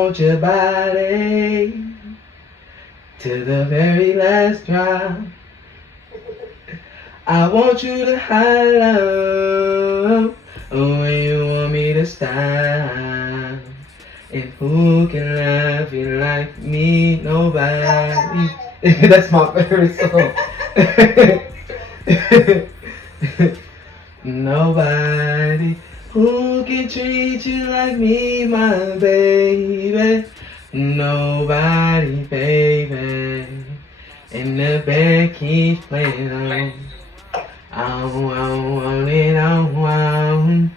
want your body to the very last drop. I want you to holler when you want me to stop. And who can love you like me? Nobody. That's my favorite song. Nobody who can treat you like me, my baby. Nobody, baby. And the band keeps playing on. I want it, I want.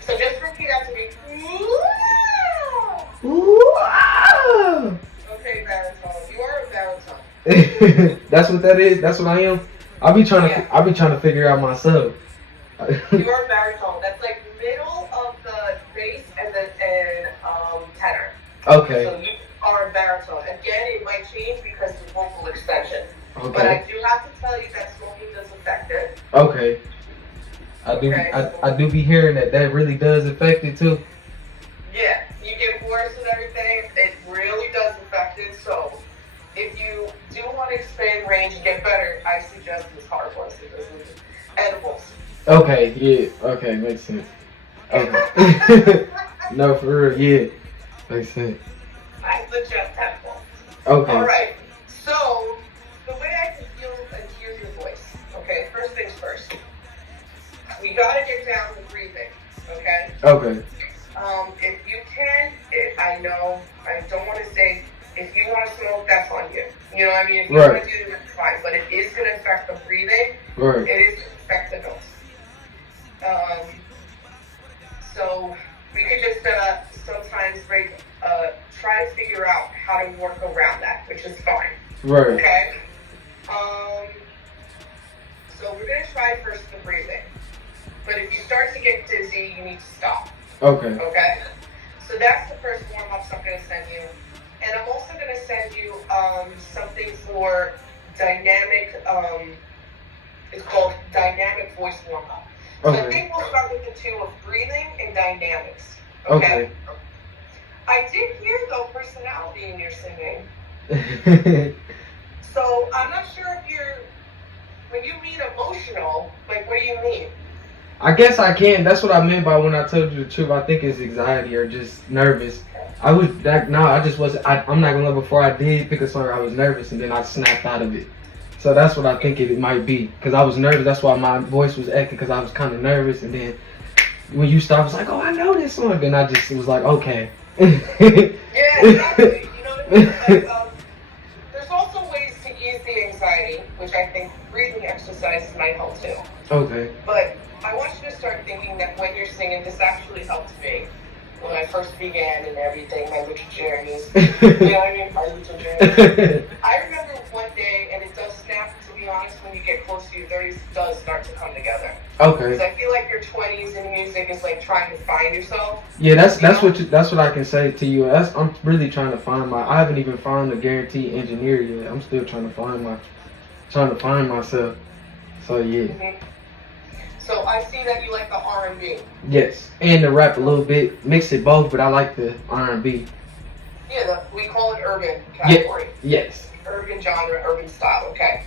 So just repeat after me. Ooh. Okay, baritone. You are a baritone. That's what that is. That's what I am. I'll be trying to figure out myself. You are a baritone. That's like middle of the bass and tenor. Okay. So you are a baritone. Again, it might change because of vocal extension. Okay. But I do have to tell you that smoking does affect it. Okay. I do be hearing that really does affect it too. Yeah, you get worse and everything. It really does affect it. So if you do want to expand range and get better, I suggest this hard ones. Edibles. Okay, yeah. Okay, makes sense. Okay. No, for real, yeah. Makes sense. I suggest edibles. Okay. All right. So the way I can feel and hear your voice. Okay. First things first. We gotta get down to breathing. Okay. Okay. If you can, I know. I don't want to say if you want to smoke, that's on you. You know what I mean? If you want to do it, it's fine. But it is gonna affect the breathing. Right. It is gonna affect the notes. So we could just sometimes try to figure out how to work around that, which is fine. Right. Okay. So we're gonna try first the breathing, but if you start to get dizzy, you need to stop. Okay. Okay. So that's the first warm ups I'm gonna send you, and I'm also gonna send you something for dynamic. It's called dynamic voice warm up. So Okay. I think we'll start with the two of breathing and dynamics. Okay. I did hear though personality in your singing. So I'm not sure if when you mean emotional, like what do you mean? I guess I can. That's what I meant by when I told you the truth. I think it's anxiety or just nervous. I just wasn't. I'm not gonna lie. Before I did pick a song, I was nervous and then I snapped out of it. So that's what I think it might be. Because I was nervous. That's why my voice was acting because I was kind of nervous. And then when you stopped, I was like, oh, I know this song. Then I just was like, okay. Yeah, exactly. You know what I mean? Like, there's also ways to ease the anxiety, which I think breathing exercises might help too. Okay. But I want you to start thinking that when you're singing, this actually helped me when I first began and everything, my little journeys. You know what I mean? My little journeys. I remember one day, and it does snap, to be honest, when you get close to your 30s, it does start to come together. Okay. Because I feel like your 20s in music is like trying to find yourself. Yeah, that's what I can say to you. I'm really trying to find I haven't even found a guaranteed engineer yet. I'm still trying to find myself. So yeah. Mm-hmm. So I see that you like the R&B. Yes, and the rap a little bit. Mix it both, but I like the R&B. Yeah, we call it urban category. Yes. Urban genre, urban style. Okay.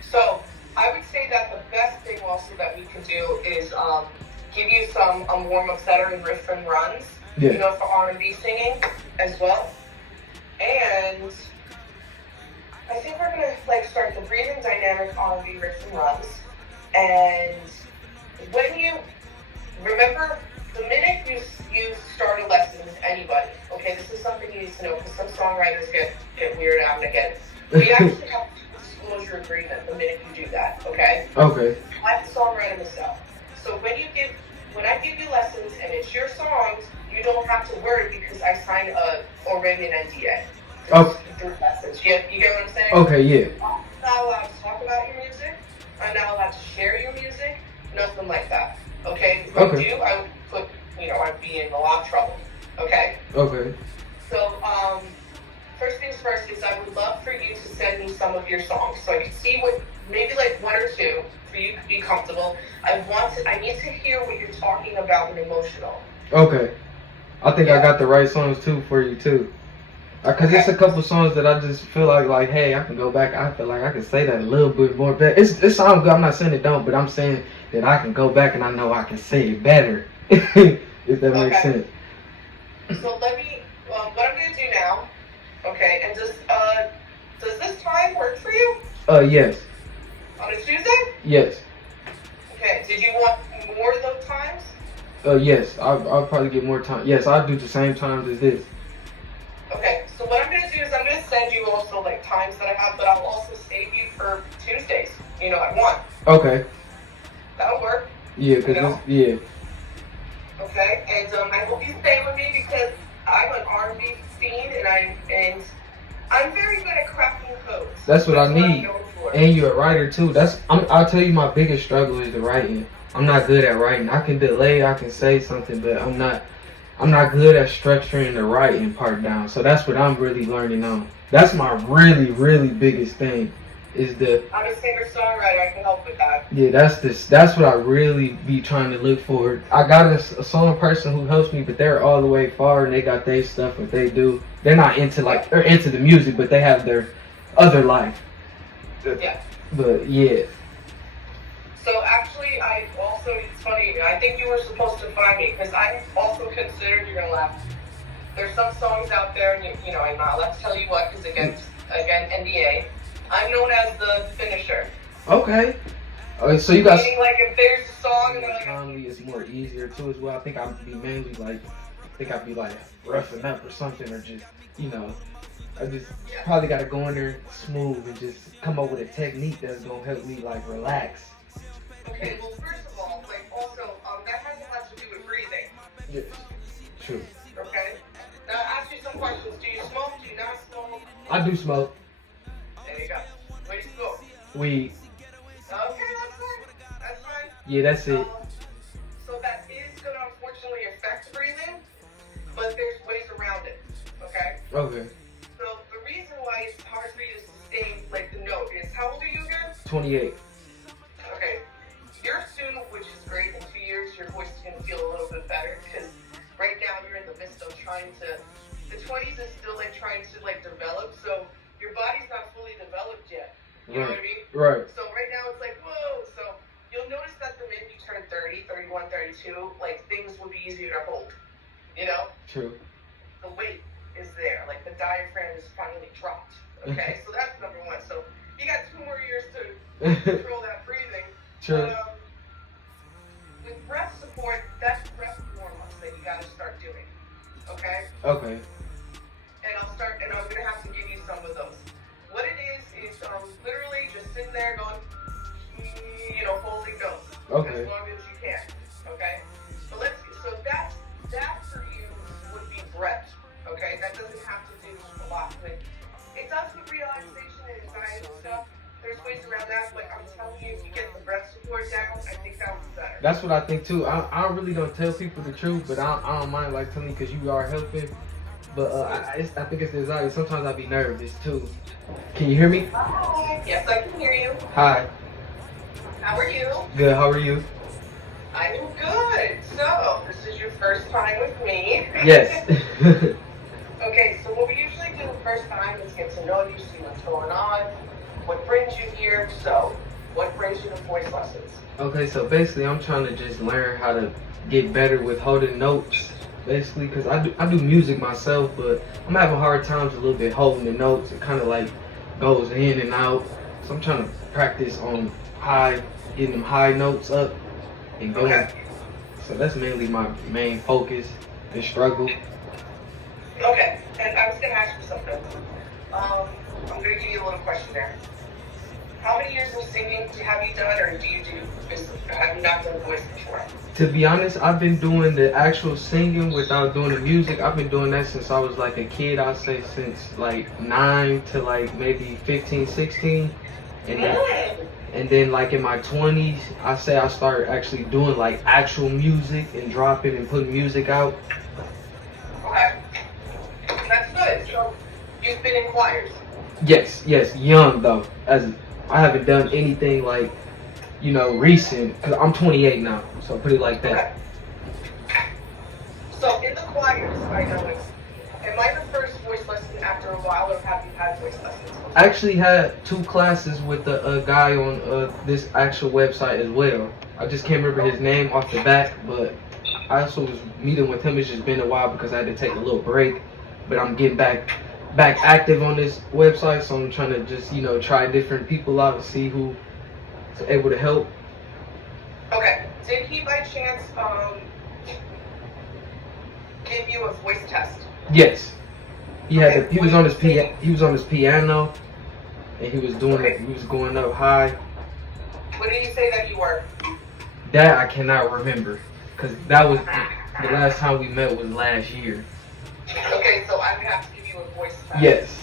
So I would say that the best thing also that we can do is give you some warm-ups that are in riff and runs. Yeah. You know, for R&B singing as well. And I think we're gonna start the breathing dynamic R&B riffs and runs. And when you remember, the minute you start a lesson with anybody, okay, this is something you need to know because some songwriters get weirded out again. We actually have a disclosure agreement the minute you do that, okay? Okay. I have to songwrite myself. So when I give you lessons and it's your songs, you don't have to worry because I signed already an NDA. Oh. Through lessons. You get what I'm saying? Okay, yeah. I'm not allowed to talk about your music. I'm not allowed to share your music. Nothing like that. Okay? If I do, I would put, I'd be in a lot of trouble. Okay? Okay. So, first things first is I would love for you to send me some of your songs so I can see maybe one or two for you to be comfortable. I need to hear what you're talking about and emotional. Okay. I think I Yeah. got the right songs too for you too. Cause it's a couple songs that I just feel like, hey, I can go back. I feel like I can say that a little bit more better. It sounds good. I'm not saying it don't, but I'm saying that I can go back and I know I can say it better. If that makes sense. So let me. What I'm gonna do now. Okay, and does this time work for you Yes. on a Tuesday? Yes. Okay. Did you want more of those times? Yes. I'll probably get more time. Yes, I'll do the same times as this. Okay. So what I'm gonna do is I'm gonna send you also like times that I have, but I'll also save you for Tuesdays. At 1. Okay. That'll work. Yeah, cause yeah. Okay. And I hope you stay with me because I'm an R&B fiend and I'm very good at cracking codes. That's what I need. I'm known for. And you're a writer too. I'll tell you my biggest struggle is the writing. I'm not good at writing. I can delay, I can say something, but I'm not good at structuring the writing part down. So that's what I'm really learning on. That's my really, really biggest thing. I'm a singer-songwriter. I can help with that. Yeah, that's what I really be trying to look for. I got a song person who helps me, but they're all the way far and they got their stuff what they do. They're not into they're into the music, but they have their other life. Yeah. But yeah. So actually, it's funny, I think you were supposed to find me because I'm also considered, you're going to laugh, there's some songs out there, and I'm not allowed to tell you what because again, NDA. I'm known as the finisher. Okay. So you got. Meaning, like, if there's a song and they're like. Comedy is more easier too as well. I think I'd be mainly like roughing up or something, or just I just probably gotta go in there smooth and just come up with a technique that's gonna help me like relax. Okay, well first of all, like also, that has a lot to do with breathing. Yeah. True. Okay. Now ask you some questions. Do you smoke? Do you not smoke? I do smoke. There you go. What do you smoke? Weed. Okay, that's fine. That's fine. Yeah, that's it. So that is going to unfortunately affect breathing, but there's ways around it. Okay? Okay. So the reason why it's hard for you to sustain like the note is how old are you again? 28. Okay. You're soon, which is great. In 2 years, your voice is going to feel a little bit better because right now you're in the midst of trying to. The 20s is still like trying to like develop, so your body's not fully developed yet. You know what I mean? Right. So right now it's like, whoa. So you'll notice that the minute you turn 30, 31, 32, like things will be easier to hold. True. The weight is there. Like the diaphragm is finally dropped. Okay? So that's number one. So you got 2 more years to control that breathing. True. But, with breath support, that's breath warm-ups that you got to start doing. Okay? Okay. And I'm going to have to give you some of those. What it is literally just sitting there going, holding notes. Okay. As long as you can. Okay? But so that for you would be breath. Okay? That doesn't have to do a lot with, it does with relaxation and anxiety and stuff. There's ways around that, but I'm telling you, if you get the breath support down, I think that would be better. That's what I think too. I really don't tell people the truth, but I don't mind like telling you because you are helping. But I think it's the anxiety. Sometimes I be nervous too. Can you hear me? Hi. Yes, I can hear you. Hi. How are you? Good. How are you? I'm good. So, this is your first time with me. Yes. Okay, so what we usually do the first time is get to know you, see what's going on, what brings you here. So, what brings you to voice lessons? Okay, so basically I'm trying to just learn how to get better with holding notes. Basically, because I do music myself, but I'm having hard times a little bit holding the notes. It kind of like goes in and out. So I'm trying to practice on getting them high notes up and going. Okay. So that's mainly my main focus and struggle. Okay, and I was going to ask you something. I'm going to give you a little questionnaire. How many years of singing have you done, or have you not done voice before? To be honest, I've been doing the actual singing without doing the music. I've been doing that since I was like a kid. I'd say since like 9 to like maybe 15, 16. And then like in my 20s, I say I started actually doing like actual music and dropping and putting music out. Okay. That's good. So you've been in choirs? Yes, young though. As I haven't done anything like, recent, because I'm 28 now, so put it like that. Okay. So in the choirs, I know it's. Am I the first voice lesson after a while, or have you had voice lessons before? I actually had 2 classes with a guy on this actual website as well. I just can't remember his name off the bat, but I also was meeting with him. It's just been a while because I had to take a little break, but I'm getting back active on this website, so I'm trying to just try different people out and see who is able to help. Okay. Did he by chance give you a voice test? Yes, he had. Okay. He was on his He was on his piano, and he was doing it. He was going up high. What did he say that you were? That I cannot remember, cause that was the last time we met was last year. Okay, so I would have to give you a voice test. Yes.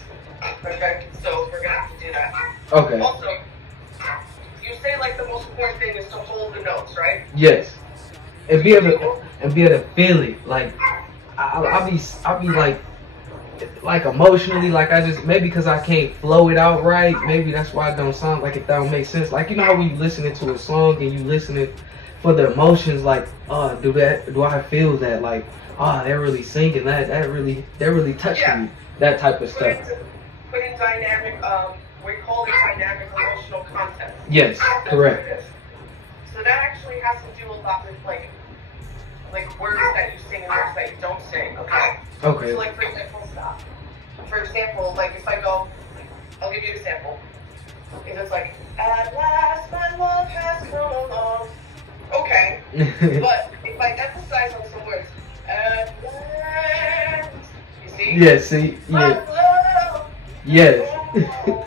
Okay, so we're gonna have to do that. Okay. Also, you say like the most important thing is to hold the notes, right? Yes. And be able to feel it. Like I'll be like emotionally, like I just maybe because I can't flow it out right. Maybe that's why it don't sound like it don't make sense. Like how we listening to a song and you listening for the emotions, like do I feel that, like they're really singing they're really touching me, that type of stuff. Put in dynamic, we call it dynamic emotional content. Yes, correct. So that actually has to do a lot with like words that you sing and words that you don't sing. Okay. Okay. So like for example, like if I go, I'll give you an example. If it's like, at last my love has come along. Okay. But if I emphasize on some words, at last, you see? Yes. See. Yeah. Yes.